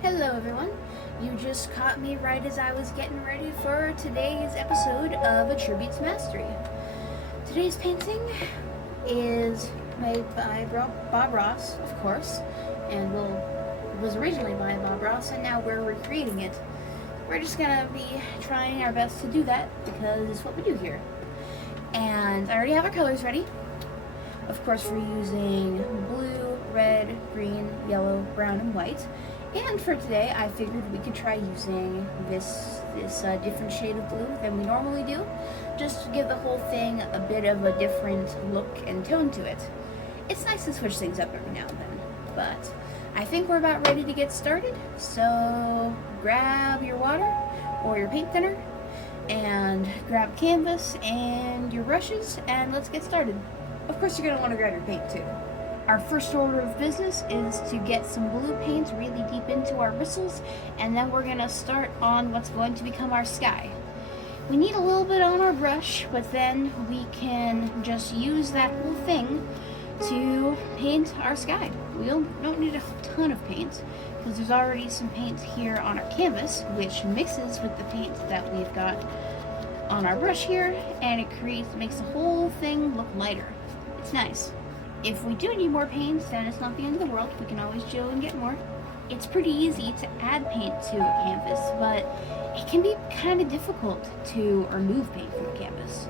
Hello everyone, you just caught me right as I was getting ready for today's episode of Attributes Mastery. Today's painting is made by Bob Ross, of course, and it was originally by Bob Ross, and now we're recreating it. We're just gonna be trying our best to do that because it's what we do here. And I already have our colors ready. Of course, we're using blue, red, green, yellow, brown, and white. And for today, I figured we could try using this different shade of blue than we normally do, just to give the whole thing a bit of a different look and tone to it. It's nice to switch things up every now and then, but I think we're about ready to get started, so grab your water or your paint thinner, and grab canvas and your brushes, and let's get started. Of course, you're going to want to grab your paint too. Our first order of business is to get some blue paint really deep into our bristles, and then we're going to start on what's going to become our sky. We need a little bit on our brush, but then we can just use that whole thing to paint our sky. We don't need a ton of paint, because there's already some paint here on our canvas, which mixes with the paint that we've got on our brush here, and it makes the whole thing look lighter. It's nice. If we do need more paint, then it's not the end of the world. We can always go and get more. It's pretty easy to add paint to a canvas, but it can be kind of difficult to remove paint from the canvas.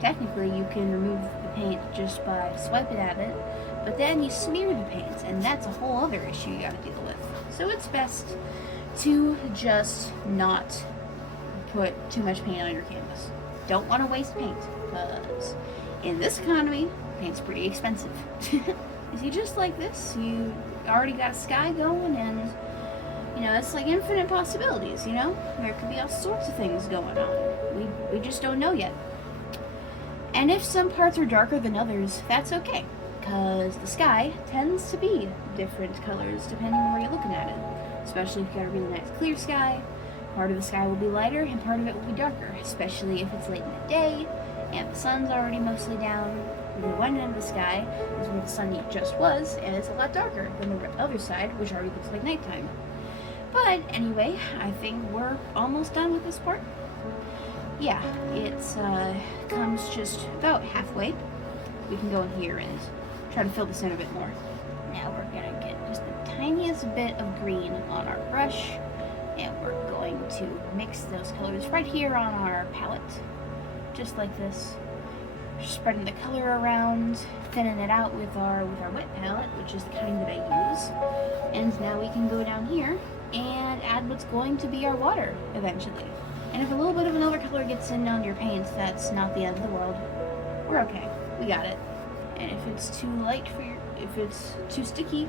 Technically, you can remove the paint just by swiping at it, but then you smear the paint, and that's a whole other issue you gotta deal with. So it's best to just not put too much paint on your canvas. Don't want to waste paint, because in this economy, paint's pretty expensive. You see, just like this, you already got a sky going, and it's like infinite possibilities. There could be all sorts of things going on. We just don't know yet. And if some parts are darker than others, that's okay, because the sky tends to be different colors depending on where you're looking at it. Especially if you got a really nice clear sky, part of the sky will be lighter and part of it will be darker, especially if it's late in the day and the sun's already mostly down. The one end of the sky is where the sun just was, and it's a lot darker than the other side, which already looks like nighttime. But anyway, I think we're almost done with this part. Yeah, it comes just about halfway. We can go in here and try to fill this in a bit more. Now we're gonna get just the tiniest bit of green on our brush, and we're going to mix those colors right here on our palette, just like this. Spreading the color around, thinning it out with our wet palette, which is the kind that I use. And now we can go down here and add what's going to be our water eventually. And if a little bit of another color gets in on your paint, that's not the end of the world. We're okay. We got it. And if it's too light if it's too sticky,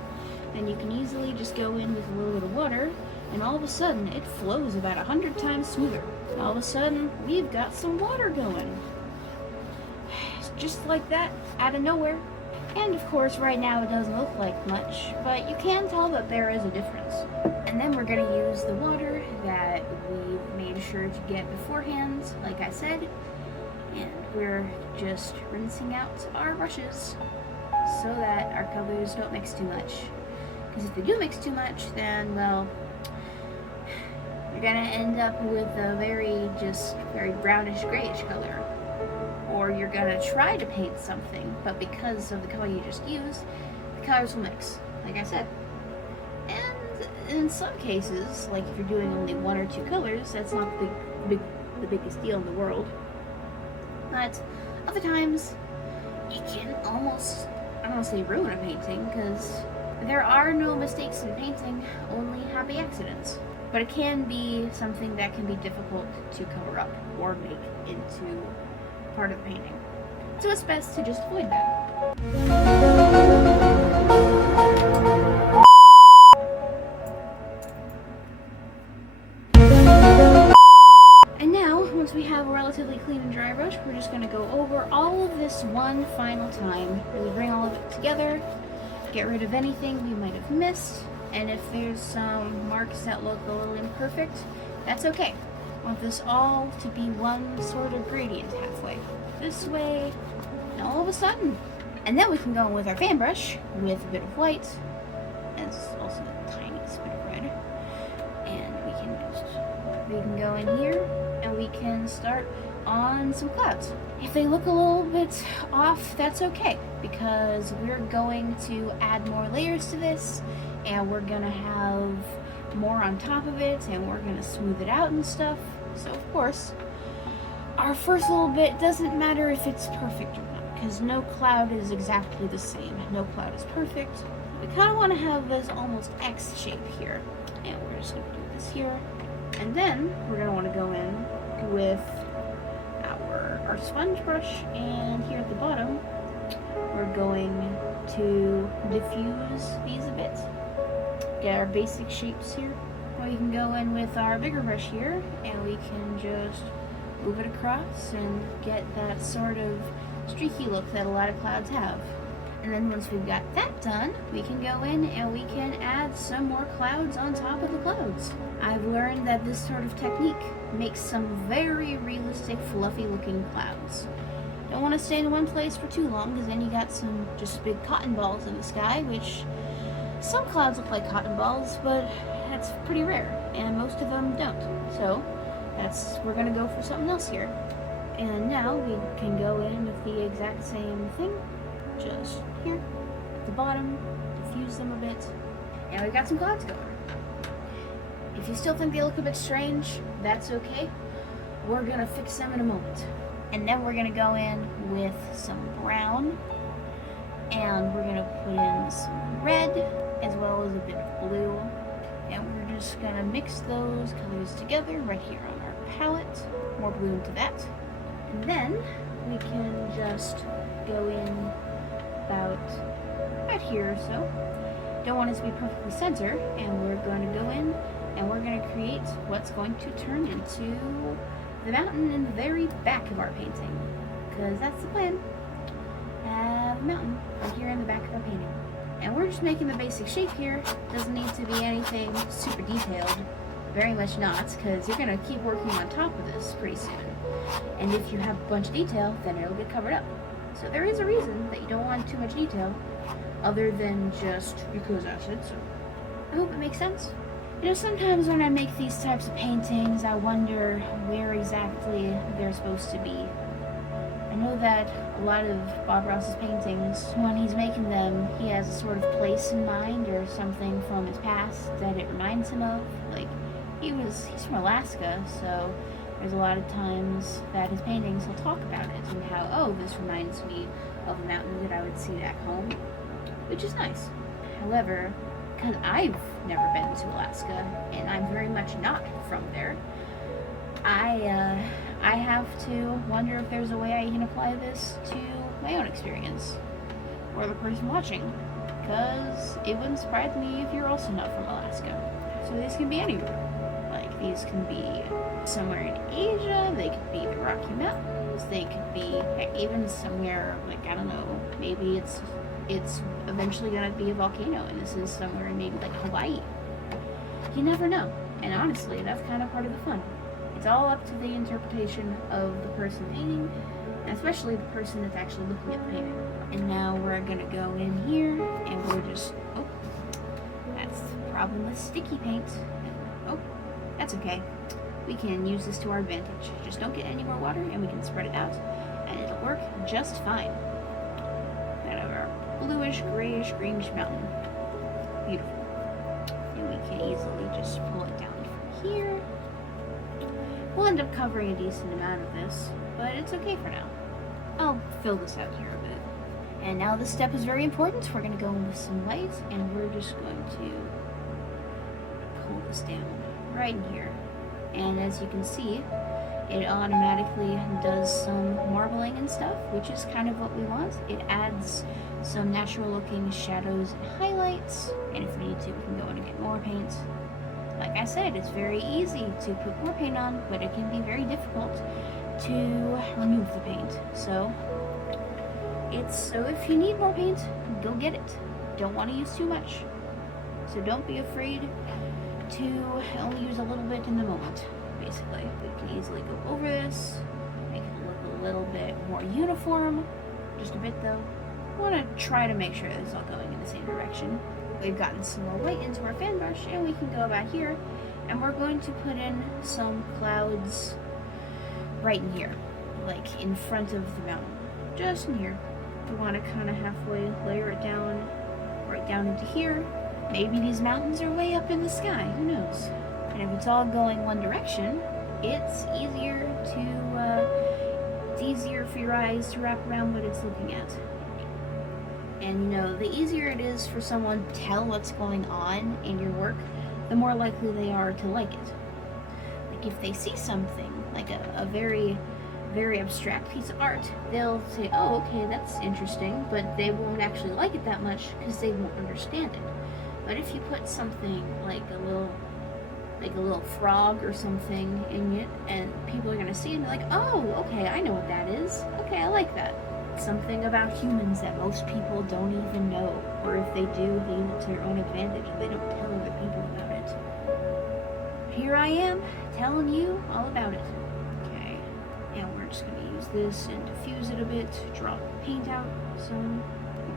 then you can easily just go in with a little bit of water, and all of a sudden it flows about 100 times smoother. And all of a sudden we've got some water going. Just like that, out of nowhere. And of course, right now it doesn't look like much, but you can tell that there is a difference. And then we're going to use the water that we made sure to get beforehand, like I said, and we're just rinsing out our brushes so that our colors don't mix too much. Because if they do mix too much, then, well, you're going to end up with a very brownish grayish color. Or you're gonna try to paint something, but because of the color you just used, the colors will mix, like I said. And in some cases, like if you're doing only one or two colors, that's not the biggest deal in the world. But other times, it can almost, I don't want to say ruin a painting, because there are no mistakes in painting, only happy accidents. But it can be something that can be difficult to cover up or make into part of the painting. So it's best to just avoid that. And now, once we have a relatively clean and dry brush, we're just going to go over all of this one final time. Really bring all of it together, get rid of anything we might have missed, and if there's some marks that look a little imperfect, that's okay. Want this all to be one sort of gradient halfway. This way, and all of a sudden. And then we can go in with our fan brush with a bit of white, and also the tiniest bit of red. go in here and we can start on some clouds. If they look a little bit off, that's okay, because we're going to add more layers to this, and we're gonna have more on top of it, and we're gonna smooth it out and stuff. So of course, our first little bit doesn't matter if it's perfect or not, because no cloud is exactly the same. No cloud is perfect. We kind of want to have this almost X shape here, and we're just gonna do this here, and then we're gonna want to go in with our sponge brush, and here at the bottom we're going to diffuse these a bit, get our basic shapes here. We can go in with our bigger brush here, and we can just move it across and get that sort of streaky look that a lot of clouds have. And then once we've got that done, we can go in and we can add some more clouds on top of the clouds. I've learned that this sort of technique makes some very realistic, fluffy looking clouds. Don't want to stay in one place for too long, because then you got some just big cotton balls in the sky, which some clouds look like cotton balls, but that's pretty rare, and most of them don't. So we're gonna go for something else here. And now we can go in with the exact same thing, just here at the bottom, diffuse them a bit, and we've got some clouds going. If you still think they look a bit strange, that's okay. We're gonna fix them in a moment. And then we're gonna go in with some brown, and we're gonna put in some red, as well as a bit of blue, and we're just gonna mix those colors together right here on our palette. More blue into that. And then we can just go in about right here or so. Don't want it to be perfectly centered, and we're going to go in and we're going to create what's going to turn into the mountain in the very back of our painting, because that's the plan. Have a mountain right here in the back of our painting. And we're just making the basic shape here. Doesn't need to be anything super detailed. Very much not, because you're going to keep working on top of this pretty soon. And if you have a bunch of detail, then it'll get covered up. So there is a reason that you don't want too much detail, other than just because I said so. I hope it makes sense. You know, sometimes when I make these types of paintings, I wonder where exactly they're supposed to be. I know that a lot of Bob Ross's paintings, when he's making them, he has a sort of place in mind or something from his past that it reminds him of. Like, he's from Alaska, so there's a lot of times that his paintings he'll talk about it and how, oh, this reminds me of a mountain that I would see back home, which is nice. However, because I've never been to Alaska and I'm very much not from there, I have to wonder if there's a way I can apply this to my own experience or the person watching, because it wouldn't surprise me if you're also not from Alaska. So these can be anywhere. Like, these can be somewhere in Asia, they could be the Rocky Mountains, they could be heck, even somewhere, like, I don't know, maybe it's eventually gonna be a volcano and this is somewhere in maybe like Hawaii. You never know. And honestly, that's kind of part of the fun. It's all up to the interpretation of the person painting, and especially the person that's actually looking at the painting. And now we're gonna go in here and we're just, oh, that's the problem with sticky paint. Oh, that's okay. We can use this to our advantage. Just don't get any more water and we can spread it out and it'll work just fine. Kind of our bluish, grayish, greenish mountain. Beautiful. And we can easily just pull it down from here. We'll end up covering a decent amount of this, but it's okay for now. I'll fill this out here a bit. And now this step is very important. We're going to go in with some light, and we're just going to pull this down right in here. And as you can see, it automatically does some marbling and stuff, which is kind of what we want. It adds some natural looking shadows and highlights, and if we need to, we can go in and get more paint. Like I said, it's very easy to put more paint on, but it can be very difficult to remove the paint. So if you need more paint, go get it. Don't want to use too much. So don't be afraid to only use a little bit in the moment, basically. We can easily go over this, make it look a little bit more uniform, just a bit though. I want to try to make sure that it's all going in the same direction. we've gotten some more white into our fan brush, and we can go about here, and we're going to put in some clouds right in here, like in front of the mountain, just in here. We want to kind of halfway layer it down, right down into here. Maybe these mountains are way up in the sky, who knows? And if it's all going one direction, it's easier for your eyes to wrap around what it's looking at. And you know, the easier it is for someone to tell what's going on in your work, the more likely they are to like it. Like if they see something, like a very, very abstract piece of art, they'll say, oh, okay, that's interesting, but they won't actually like it that much because they won't understand it. But if you put something like a little frog or something in it, and people are gonna see it and be like, oh, okay, I know what that is. Okay, I like that. Something about humans that most people don't even know, or if they do, they use it to their own advantage and they don't tell other people about it. Here I am, telling you all about it. Okay, and we're just gonna use this and diffuse it a bit, draw the paint out some.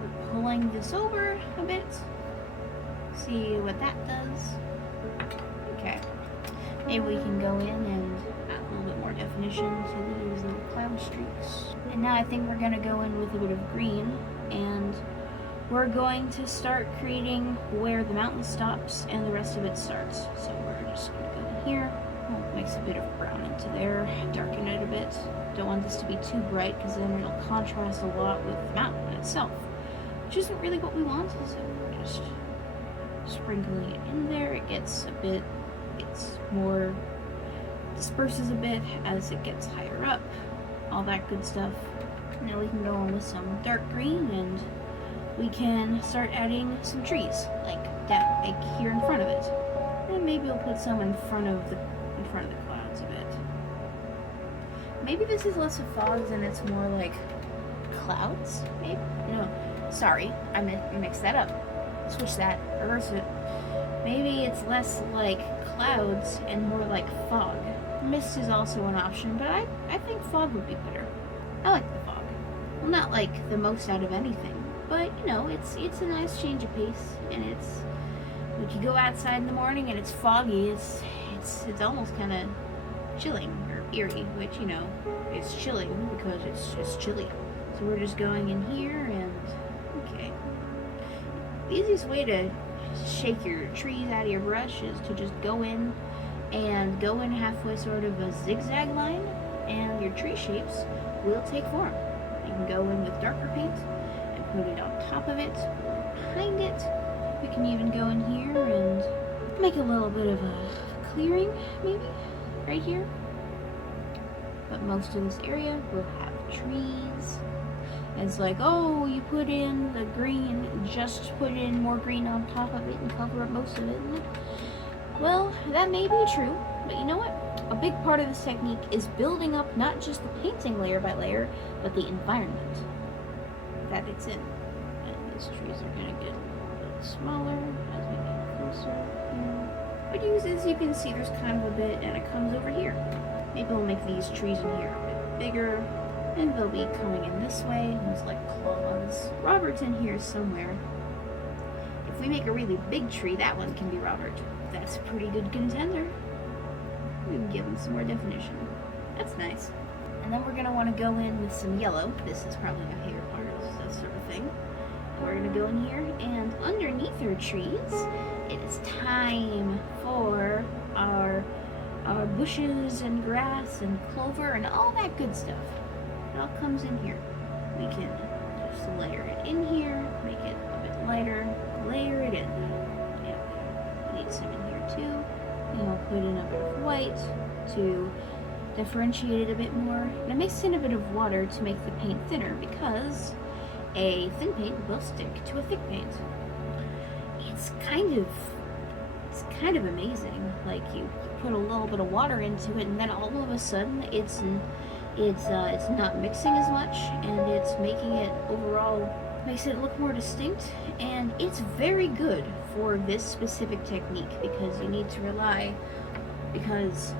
We're pulling this over a bit, see what that does. Okay, maybe we can go in and add a little bit more definition to these little cloud streaks. And now I think we're going to go in with a bit of green, and we're going to start creating where the mountain stops and the rest of it starts. So we're just going to go in here, we'll mix a bit of brown into there, darken it a bit. Don't want this to be too bright because then it'll contrast a lot with the mountain itself, which isn't really what we want. So we're just sprinkling it in there. It gets more, disperses a bit as it gets higher up, all that good stuff. Now we can go in with some dark green, and we can start adding some trees, like that, like here in front of it. And maybe we'll put some in front of the clouds a bit. Maybe this is less of fogs and it's more like clouds, maybe? No, sorry, I mixed that up. Switch that, reverse it. Maybe it's less like clouds and more like fog. Mist is also an option, but I think fog would be better. I like the fog. Well, not like the most out of anything, but you know, it's a nice change of pace, and it's like you go outside in the morning and it's foggy. It's almost kind of chilling or eerie, which you know, it's chilling because it's just chilly. So we're just going in here, and okay. The easiest way to shake your trees out of your brush is to just go in halfway sort of a zigzag line, and your tree shapes will take form. You can go in with darker paint and put it on top of it or behind it. We can even go in here and make a little bit of a clearing, maybe, right here. But most of this area will have trees. It's like, oh, you put in the green, just put in more green on top of it and cover up most of it. Well, that may be true, but you know what? A big part of this technique is building up not just the painting layer by layer, but the environment that it's in. And these trees are going to get a little smaller as we get closer here. But as you can see, there's kind of a bit, and it comes over here. Maybe we'll make these trees in here a bit bigger. And they'll be coming in this way, and it's like claws. Robert's in here somewhere. If we make a really big tree, that one can be Robert. That's a pretty good contender. We can give him some more definition. That's nice. And then we're going to want to go in with some yellow. This is probably my favorite part of this sort of thing. And we're going to go in here, and underneath our trees, it is time for our bushes and grass and clover and all that good stuff. It all comes in here. We can just layer it in here, make it a bit lighter, layer it in. Yeah, we need some in here too. And I'll put in a bit of white to differentiate it a bit more. And I mixed in a bit of water to make the paint thinner because a thin paint will stick to a thick paint. It's kind of amazing. Like you put a little bit of water into it, and then all of a sudden it's not mixing as much, and it's making it overall, makes it look more distinct, and it's very good for this specific technique because you need to rely, because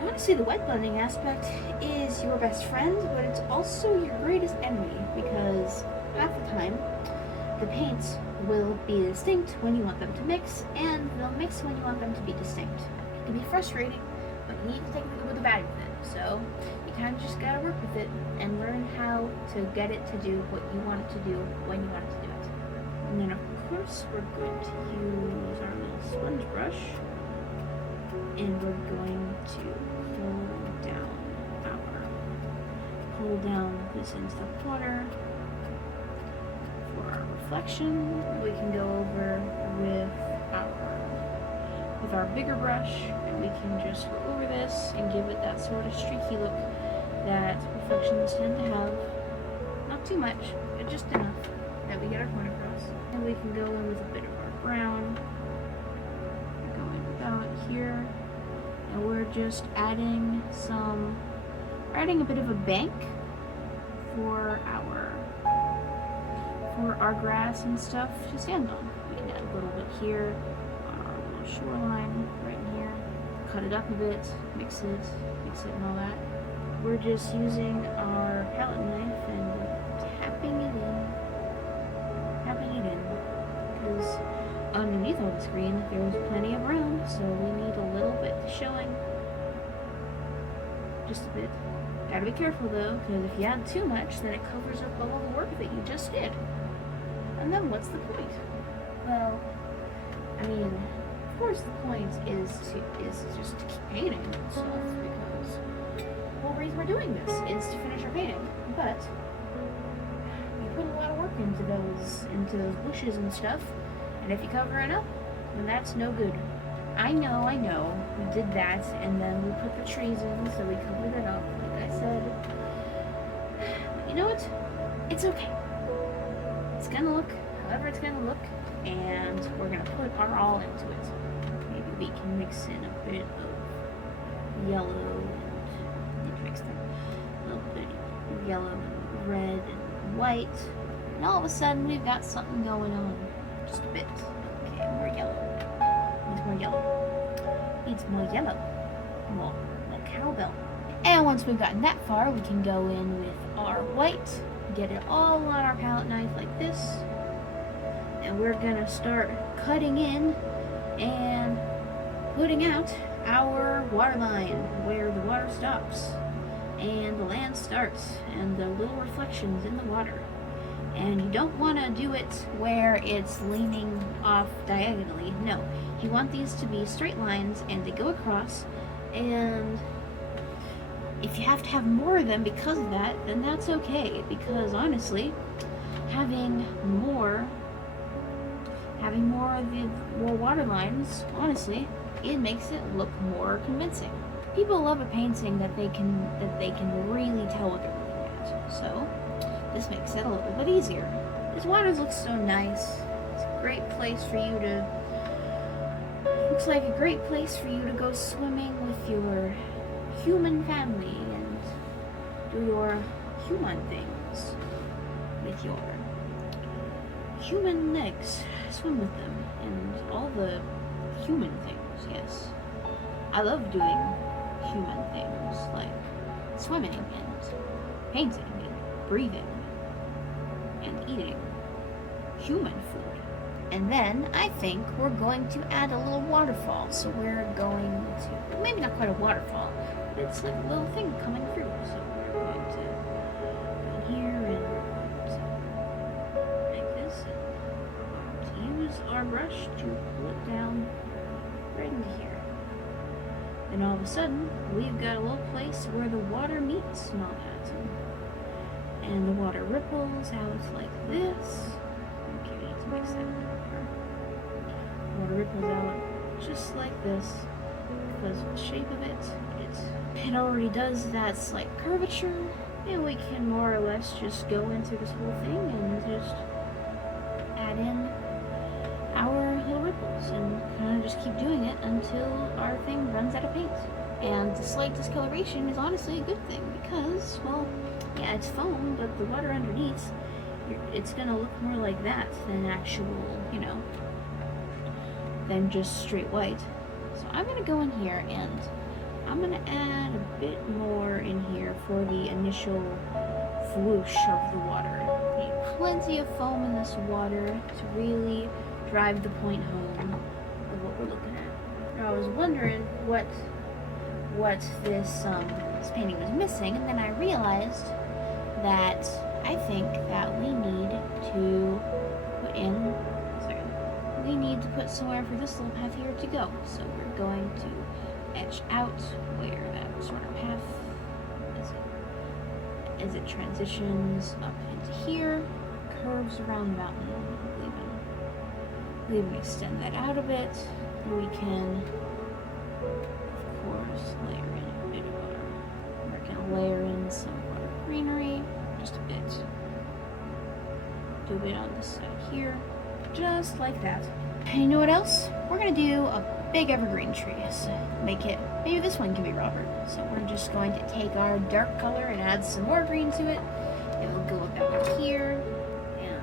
honestly the wet blending aspect is your best friend, but it's also your greatest enemy because half the time the paints will be distinct when you want them to mix, and they'll mix when you want them to be distinct. It can be frustrating, but you need to take the good with the bad with it. So you kind of just gotta work with it and learn how to get it to do what you want it to do when you want it to do it. And then of course we're going to use our little sponge brush, and we're going to pull down this into the water for our reflection. We can go over with our bigger brush, and we can just go over this and give it that sort of streaky look that reflections tend to have. Not too much, but just enough that we get our point across. And we can go in with a bit of our brown. We're going about here, and we're just adding a bit of a bank for our grass and stuff to stand on. We can add a little bit here on our little shoreline right in here. Cut it up a bit, mix it and all that. We're just using our palette knife and tapping it in, because underneath all the screen there's plenty of brown, so we need a little bit showing. Just a bit. Gotta be careful though, because if you add too much, then it covers up all the work that you just did. And then what's the point? Well, I mean, of course the point is just to keep painting and stuff, because the whole reason we're doing this is to finish our painting. But you put a lot of work into those bushes and stuff, and if you cover it up, then that's no good. I know, we did that, and then we put the trees in, so we covered it up, like I said. But you know what? It's okay. It's gonna look however it's gonna look, and we're gonna put our all into it. Maybe we can mix in a bit of yellow, and mix them a little bit of yellow and red and white, and all of a sudden we've got something going on. Just a bit. Okay, more yellow. More yellow. Needs more yellow. More cowbell. And once we've gotten that far, we can go in with our white, get it all on our palette knife like this, and we're gonna start cutting in and putting out our water line where the water stops and the land starts and the little reflections in the water. And you don't want to do it where it's leaning off diagonally. No, you want these to be straight lines and they go across, and if you have to have more of them because of that, then that's okay, because honestly, having more water lines, honestly, it makes it look more convincing. People love a painting that they can really tell what they're looking at. So this makes it a little bit easier. This water looks so nice. It's a great place for you to... Looks like a great place for you to go swimming with your human family and do your human things with your human legs. Swim with them and all the human things, yes. I love doing human things like swimming and painting and breathing and eating human food. And then I think we're going to add a little waterfall. So we're going to, maybe not quite a waterfall, but it's like a little thing coming through. So we're going to go in here and like this, and use our brush to pull it down right into here. And all of a sudden, we've got a little place where the water meets Manhattan. And the water ripples out like this. Okay, we need to mix that over. Water ripples out just like this. Because of the shape of it, it already does that slight curvature. And we can more or less just go into this whole thing and just add in our little ripples and kind of just keep doing it until our thing runs out of paint. And the slight discoloration is honestly a good thing because, well, yeah, it's foam, but the water underneath, it's gonna look more like that than actual, than just straight white. So I'm gonna go in here and I'm gonna add a bit more in here for the initial whoosh of the water. plenty of foam in this water to really drive the point home of what we're looking at. Now, I was wondering what this painting was missing, and then I realized that I think that we need to put somewhere for this little path here to go. So we're going to etch out where that sort of path is. As it transitions up into here, curves around the mountain, leaving extend that out a bit. We can, of course, layer in a bit of we're gonna layer in some water greenery, just a bit. Do a bit on this side here, just like that. And you know what else? We're gonna do a big evergreen tree. So maybe this one can be Robert. So we're just going to take our dark color and add some more green to it. It will go about here and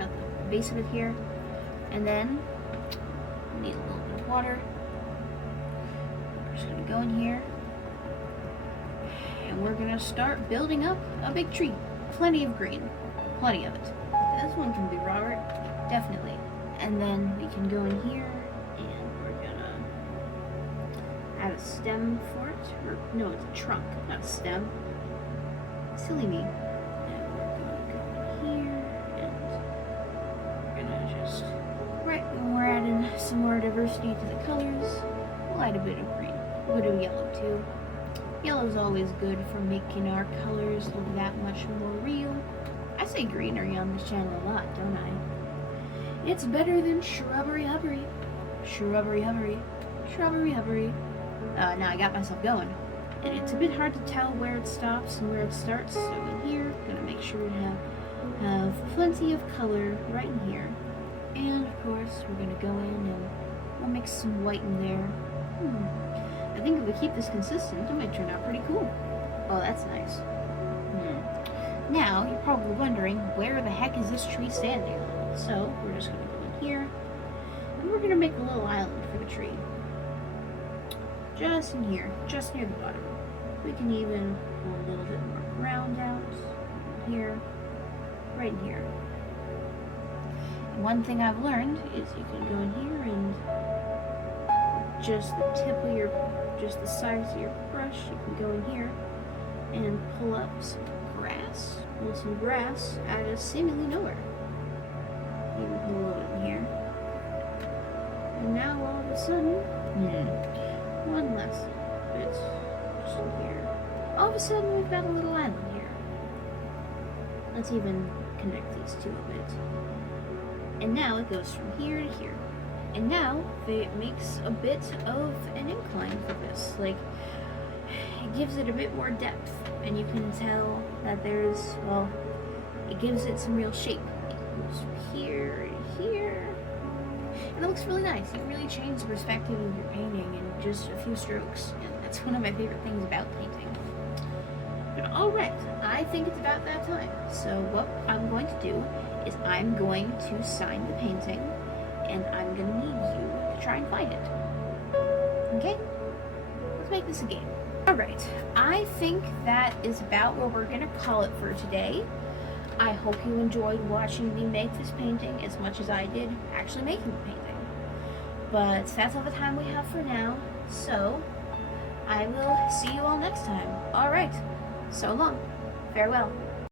at the base of it here. And then we need a little bit of water. We're just gonna go in here and we're gonna start building up a big tree. Plenty of green, plenty of it. This one can be Robert, definitely. And then we can go in here and we're gonna add a stem for it. Or, no, it's a trunk, not a stem. Silly me. And we're gonna go in here and we're gonna just, right when we're adding some more diversity to the colors, we'll add a bit of green, a bit of yellow too. Yellow's always good for making our colors look that much more real. I say greenery on this channel a lot, don't I? It's better than shrubbery hubbery. Shrubbery hubbery. Shrubbery hubbery. Now I got myself going. And it's a bit hard to tell where it stops and where it starts. So in here, I'm gonna make sure we have plenty of color right in here. And of course, we're gonna go in and we'll mix some white in there. I think if we keep this consistent, it might turn out pretty cool. Oh, that's nice. Now, you're probably wondering, where the heck is this tree standing on? So, we're just going to go in here, and we're going to make a little island for the tree. Just in here, just near the bottom. We can even pull a little bit more ground out here, right in here. And one thing I've learned is you can go in here and just the sides of your brush, you can go in here and pull up some grass. Pull some grass out of seemingly nowhere. Even pull a little in here. And now all of a sudden, one less bit just in here. All of a sudden we've got a little island here. Let's even connect these two a bit. And now it goes from here to here. And now it makes a bit of an incline for this. Like, it gives it a bit more depth, and you can tell that it gives it some real shape. It goes from here to here, and it looks really nice. You can really change the perspective of your painting in just a few strokes, and that's one of my favorite things about painting. But alright, I think it's about that time. So what I'm going to do is I'm going to sign the painting, and I'm going to need you to try and find it. Okay? Let's make this a game. Alright, I think that is about where we're going to call it for today. I hope you enjoyed watching me make this painting as much as I did actually making the painting. But that's all the time we have for now, so I will see you all next time. Alright, so long. Farewell.